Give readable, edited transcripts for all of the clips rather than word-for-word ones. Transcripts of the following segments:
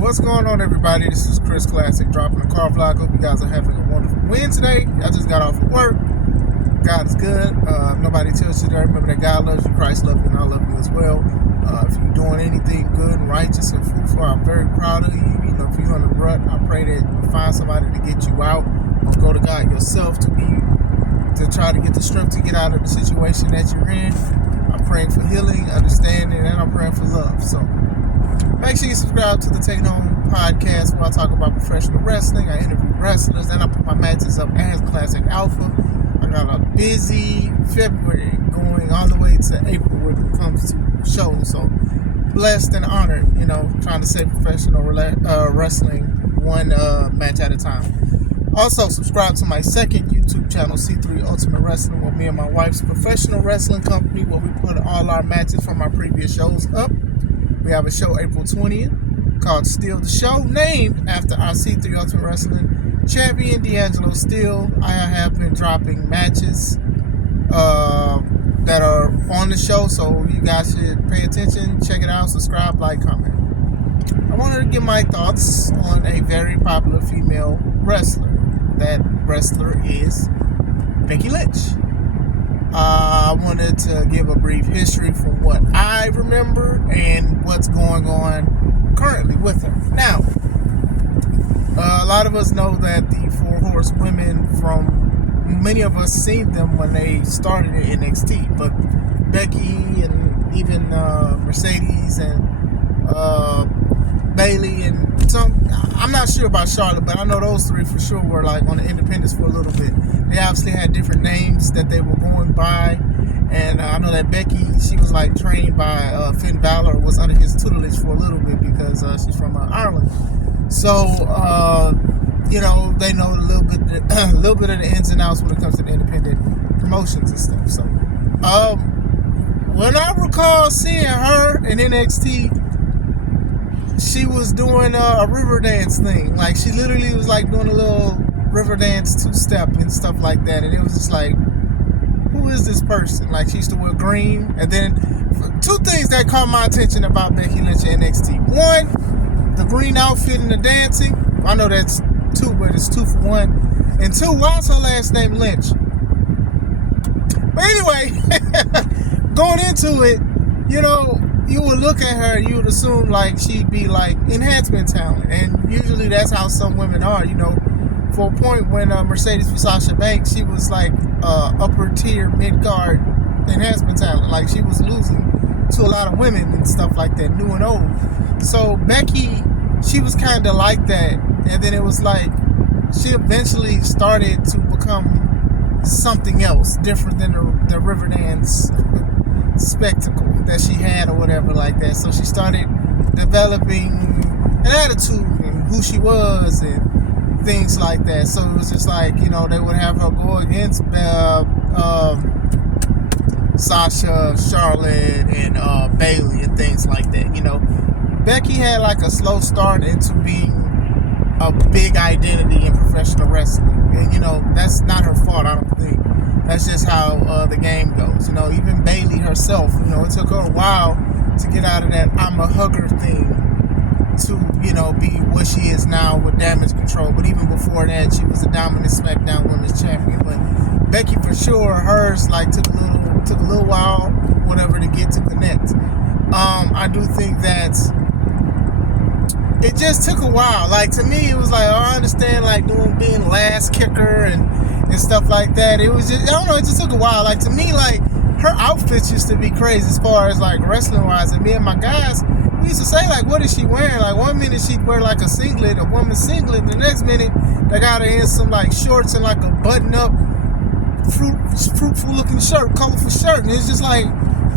What's going on, everybody? This is Chris Classic dropping a car vlog. Hope you guys are having a wonderful Wednesday. I just got off of work. God is good. Nobody tells you that. Remember that God loves you, Christ loves you, and I love you as well. If you're doing anything good and righteous and fruitful, I'm very proud of you. You know, if you're in a rut, I pray that you find somebody to get you out. Go to God yourself to try to get the strength to get out of the situation that you're in. I'm praying for healing, understanding, and I'm praying for love. So make sure you subscribe to the Take Home podcast where I talk about professional wrestling. I interview wrestlers, and I put my matches up as Classic Alpha. I got a busy February going all the way to April when it comes to shows. So blessed and honored, you know, trying to say professional wrestling one match at a time. Also, subscribe to my second YouTube channel, C3 Ultimate Wrestling, with me and my wife's professional wrestling company, where we put all our matches from our previous shows up. We have a show April 20th called Steal the Show, named after our C3 Ultimate Wrestling champion, D'Angelo Steele. I have been dropping matches that are on the show, so you guys should pay attention, check it out, subscribe, like, comment. I wanted to give my thoughts on a very popular female wrestler. That wrestler is Becky Lynch. I wanted to give a brief history from what I remember and what's going on currently with her. Now, a lot of us know that the Four Horsewomen, from many of us seen them when they started in NXT, but Becky and even Mercedes and Bailey and I'm not sure about Charlotte, but I know those three for sure were like on the independents for a little bit. They obviously had different names that they were going by, and I know that Becky, she was like trained by Finn Balor, was under his tutelage for a little bit because she's from Ireland. So you know, they know a little bit of the ins and outs when it comes to the independent promotions and stuff. So when I recall seeing her in NXT, she was doing a river dance thing. Like, she literally was like doing a little river dance two-step and stuff like that. And it was just like, who is this person? Like, she used to wear green. And then two things that caught my attention about Becky Lynch and NXT. One, the green outfit and the dancing. I know that's two, but it's two for one. And two, why is her last name Lynch? But anyway, going into it, you know, you would look at her, you would assume like she'd be like enhancement talent, and usually that's how some women are, you know. For a point when Mercedes was Sasha Banks, she was like upper tier mid-card enhancement talent. Like, she was losing to a lot of women and stuff like that, new and old. So Becky, she was kind of like that, and then it was like she eventually started to become something else, different than the Riverdance spectacle that she had or whatever like that. So she started developing an attitude and who she was and things like that. So it was just like, you know, they would have her go against Sasha, Charlotte, and Bailey and things like that. You know, Becky had like a slow start into being a big identity in professional wrestling, and you know, that's not her fault, I don't think. That's just how the game goes. You know, even Bailey herself, you know, it took her a while to get out of that I'm a hugger thing to, you know, be what she is now with Damage Control. But even before that, she was a dominant SmackDown Women's Champion. But Becky, for sure, hers like took a little while, whatever, to get to connect. I do think that it just took a while. Like, to me, it was like, I understand like being last kicker and stuff like that. It was just, I don't know, it just took a while. Like, to me, like, her outfits used to be crazy as far as like wrestling wise, and me and my guys, we used to say like, what is she wearing? Like, one minute she'd wear like a singlet, a woman's singlet, the next minute they got her in some like shorts and like a button up fruitful looking shirt, colorful shirt, and it's just like,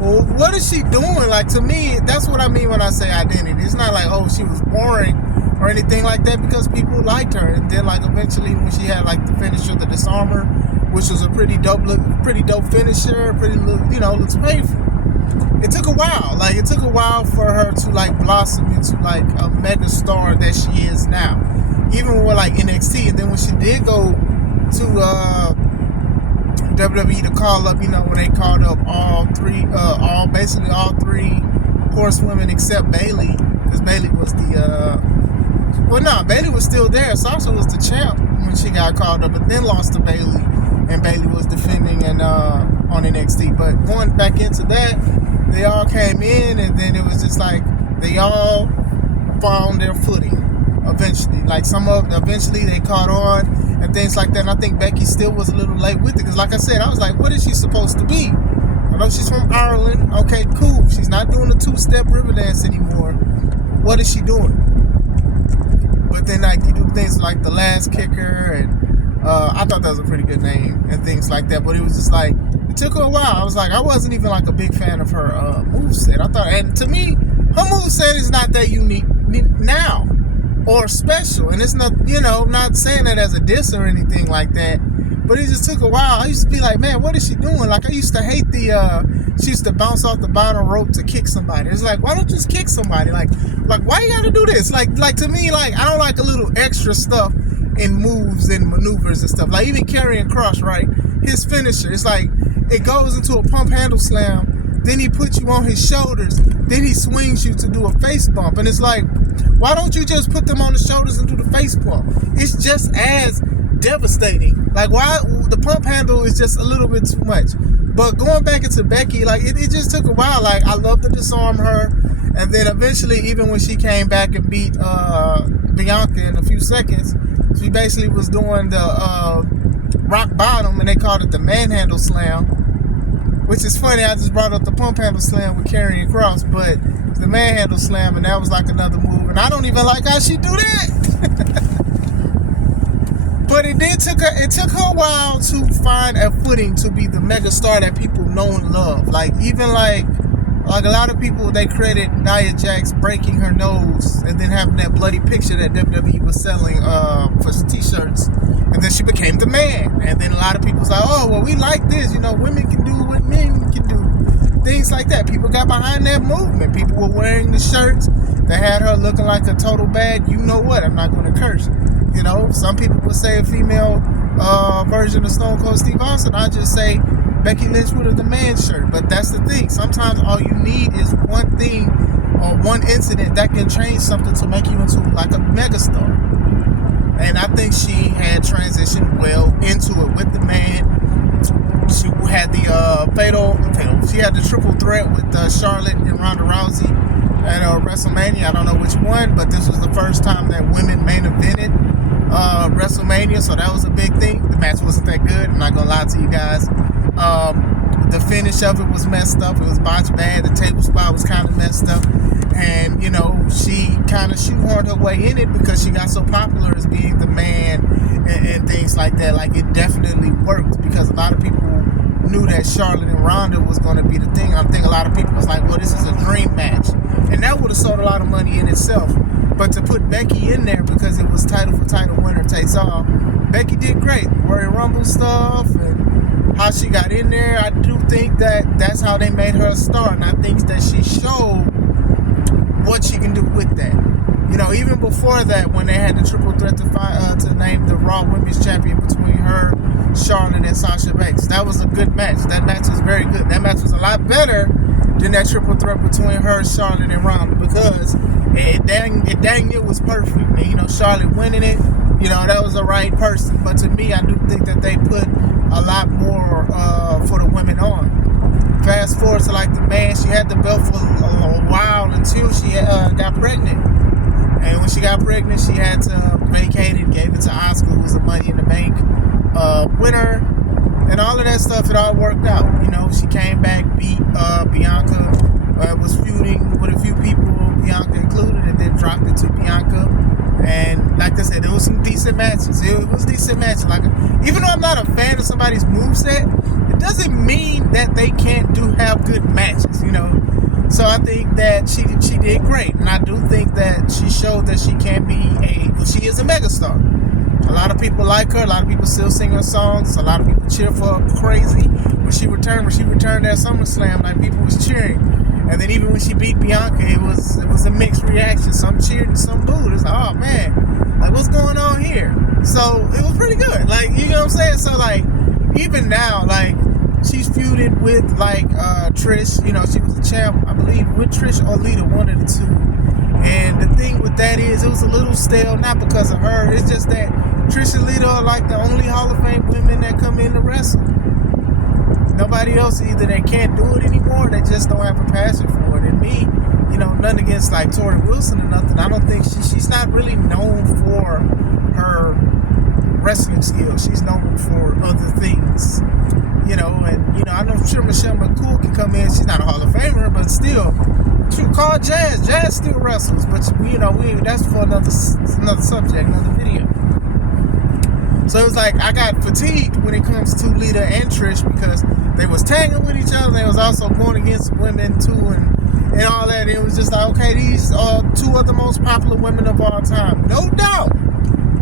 well, what is she doing? Like, to me, that's what I mean when I say identity. It's not like, oh, she was boring or anything like that, because people liked her. And then like eventually when she had like the finisher, the disarmer, which was a pretty dope finisher, pretty, you know, looks painful. It took a while. Like, it took a while for her to like blossom into like a mega star that she is now, even with like NXT. And then when she did go to WWE to call up, you know, when they called up basically all three horsewomen except Bailey, because Bailey was the Bayley was still there. Sasha was the champ when she got called up, but then lost to Bayley, and Bayley was defending and on NXT. But going back into that, they all came in, and then it was just like they all found their footing eventually. Like eventually they caught on and things like that. And I think Becky still was a little late with it, because like I said, I was like, what is she supposed to be? I know she's from Ireland. Okay, cool. She's not doing the two-step river dance anymore. What is she doing? But then like you do things like the last kicker, and I thought that was a pretty good name and things like that. But it was just like, it took her a while. I was like, I wasn't even like a big fan of her moveset. I thought, and to me, her moveset is not that unique now or special. And it's not, not saying that as a diss or anything like that. But it just took a while. I used to be like, man, what is she doing? Like, I used to hate she used to bounce off the bottom rope to kick somebody. It's like, why don't you just kick somebody? Like, why you gotta do this? Like to me, like, I don't like a little extra stuff in moves and maneuvers and stuff. Like, even Karrion Kross, right? His finisher, it's like, it goes into a pump handle slam, then he puts you on his shoulders, then he swings you to do a face bump. And it's like, why don't you just put them on the shoulders and do the face bump? It's just as devastating. Like, why the pump handle is just a little bit too much. But going back into Becky, like, it just took a while. Like, I love to disarm her, and then eventually, even when she came back and beat Bianca in a few seconds, she basically was doing the rock bottom, and they called it the manhandle slam, which is funny. I just brought up the pump handle slam with Karrion Kross, but the manhandle slam, and that was like another move, and I don't even like how she do that. But it took her a while to find a footing to be the megastar that people know and love. Like, even like a lot of people, they credit Nia Jax breaking her nose and then having that bloody picture that WWE was selling for t-shirts, and then she became the man. And then a lot of people's like, oh, well, we like this, women can do what men can do, things like that. People got behind that movement. People were wearing the shirts that had her looking like a total bad, I'm not going to curse. Some people would say a female version of Stone Cold Steve Austin. I just say Becky Lynch with the man shirt. But that's the thing. Sometimes all you need is one thing or one incident that can change something to make you into like a megastar. And I think she had transitioned well into it with the man. She had the she had the triple threat with Charlotte and Ronda Rousey at WrestleMania. I don't know which one, but this was the first time that women main evented WrestleMania, so that was a big thing. The match wasn't that good, I'm not gonna lie to you guys. The finish of it was messed up. It was botched bad. The table spot was kind of messed up, and she kind of shoehorned her way in it because she got so popular as being the man and things like that. Like, it definitely worked because a lot of people knew that Charlotte and Ronda was going to be the thing. I think a lot of people was like, well, this is a dream match, and that would have sold a lot of money in itself. But to put Becky in there because it was title for title, winner takes all, Becky did great. Royal Rumble stuff and how she got in there, I do think that that's how they made her a star, and I think that she showed what she can do with that. Even before that, when they had the triple threat to name the Raw Women's Champion between her, Charlotte, and Sasha Banks, that was a good match. That match was very good. That match was a lot better than that triple threat between her, Charlotte, and Ronda, because it dang near was perfect. And, Charlotte winning it, that was the right person. But to me, I do think that they put a lot more for the women on. Fast forward to like the man, she had the belt for a while until she got pregnant. And when she got pregnant, she had to vacate it, gave it to Asuka, who was the Money in the Bank winner, and all of that stuff. It all worked out. She came back, beat Bianca, was feuding with a few people, Bianca included, and then dropped it to Bianca. And like I said, there was some decent matches. It was decent matches. Like, even though I'm not a fan of somebody's moveset, it doesn't mean that they can't have good matches. So I think that she did great, and I do think that she showed that she can be she is a megastar. A lot of people like her. A lot of people still sing her songs. A lot of people cheer for her crazy. When she returned at SummerSlam, like, people was cheering. And then even when she beat Bianca, it was a mixed reaction. Some cheered and some booed. It's like, oh man, like, what's going on here? So it was pretty good. Like, you know what I'm saying? So like, even now, like, she's feuded with like Trish. She was a champ, I believe, with Trish or Lita, one of the two. And the thing with that is is, it was a little stale, not because of her. It's just that Trish and Lita are like the only Hall of Fame women that come in to wrestle. Nobody else, either they can't do it anymore, or they just don't have a passion for it. And me, nothing against like Tori Wilson or nothing. I don't think she's not really known for her wrestling skills. She's known for other things. I'm sure Michelle McCool can come in. She's not a Hall of Famer, but still, call Jazz. Jazz still wrestles, but that's for another subject, another video. So it was like I got fatigued when it comes to Lita and Trish because they was tagging with each other. They was also going against women too, and all that. It was just like, okay, these are two of the most popular women of all time, no doubt.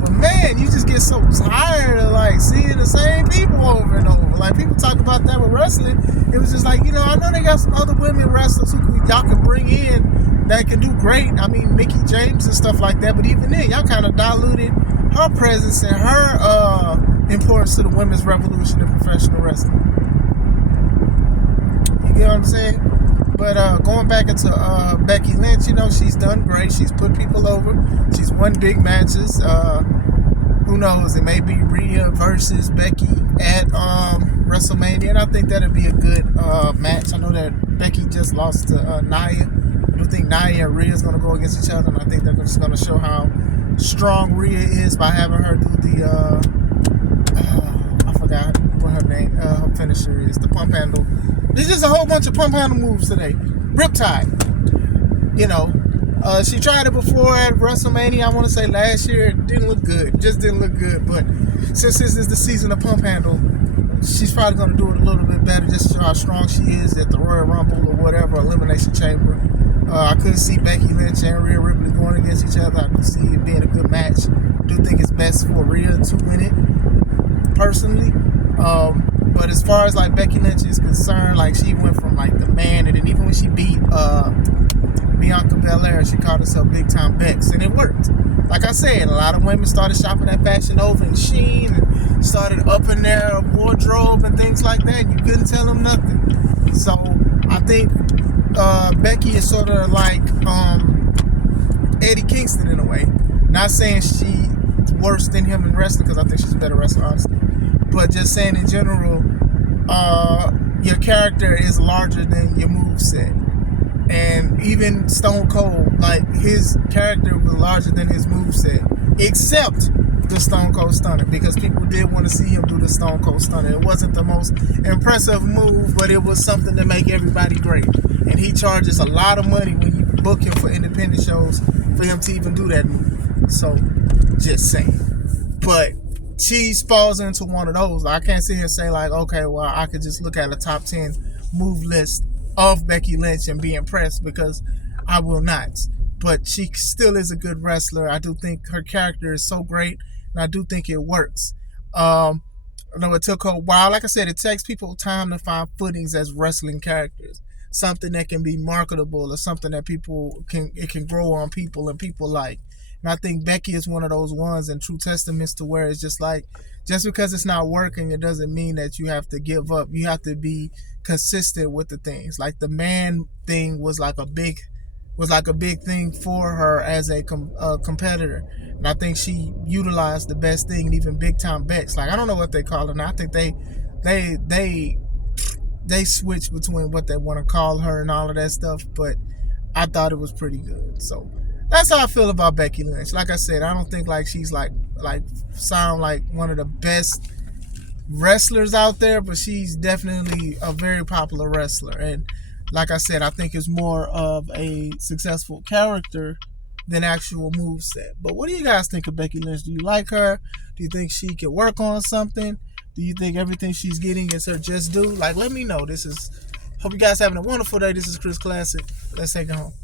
But man, you just get so tired of like seeing the same people over and over. Like people talk about that with wrestling. It was just like, I know they got some other women wrestlers who y'all can bring in that can do great. I mean, Mickie James and stuff like that. But even then, y'all kind of diluted her presence and her importance to the women's revolution in professional wrestling. You get what I'm saying? But going back into Becky Lynch, she's done great. She's put people over. She's won big matches. Who knows? It may be Rhea versus Becky at WrestleMania, and I think that'd be a good match. I know that Becky just lost to Nia. I think Nia and Rhea is going to go against each other, and I think they're just going to show how strong Rhea is by having her do the I forgot what her name, her finisher is, the pump handle. There's just a whole bunch of pump handle moves today. Riptide. She tried it before at WrestleMania, I want to say last year. It didn't look good. Just didn't look good. But since this is the season of pump handle, she's probably going to do it a little bit better just to show how strong she is at the Royal Rumble or whatever, Elimination Chamber. I could see Becky Lynch and Rhea Ripley going against each other. I could see it being a good match. I do think it's best for Rhea to win it, personally. But as far as like Becky Lynch is concerned, like she went from like the man, and then even when she beat Bianca Belair, she called herself Big Time Bex, and it worked. Like I said, a lot of women started shopping at Fashion Nova and Shein, and started upping their wardrobe and things like that. And you couldn't tell them nothing. So I think Becky is sort of like Eddie Kingston in a way. Not saying she's worse than him in wrestling, because I think she's a better wrestler, honestly. But just saying in general, your character is larger than your moveset. And even Stone Cold, like his character was larger than his moveset, except the Stone Cold Stunner, because people did want to see him do the Stone Cold Stunner. It wasn't the most impressive move, but it was something to make everybody great. And he charges a lot of money when you book him for independent shows for him to even do that move. So, just saying. But she falls into one of those. I can't sit here and say like, okay, well, I could just look at a top 10 move list of Becky Lynch and be impressed, because I will not. But she still is a good wrestler. I do think her character is so great, and I do think it works. I know it took her a while. Like I said, it takes people time to find footings as wrestling characters. Something that can be marketable, or something that it can grow on people and people like. And I think Becky is one of those ones, and true testaments to where it's just like, just because it's not working, it doesn't mean that you have to give up. You have to be consistent with the things. Like the man thing was like a big thing for her as a competitor, and I think she utilized the best thing. And even Big Time Bex, like I don't know what they call her now. I think they switch between what they want to call her and all of that stuff, but I thought it was pretty good. So that's how I feel about Becky Lynch. Like I said, I don't think like she's like sound like one of the best wrestlers out there, but she's definitely a very popular wrestler. And like I said, I think it's more of a successful character than actual moveset. But what do you guys think of Becky Lynch? Do you like her? Do you think she can work on something? Do you think everything she's getting is her just due? Like, let me know. Hope you guys having a wonderful day. This is Chris Classic. Let's take it home.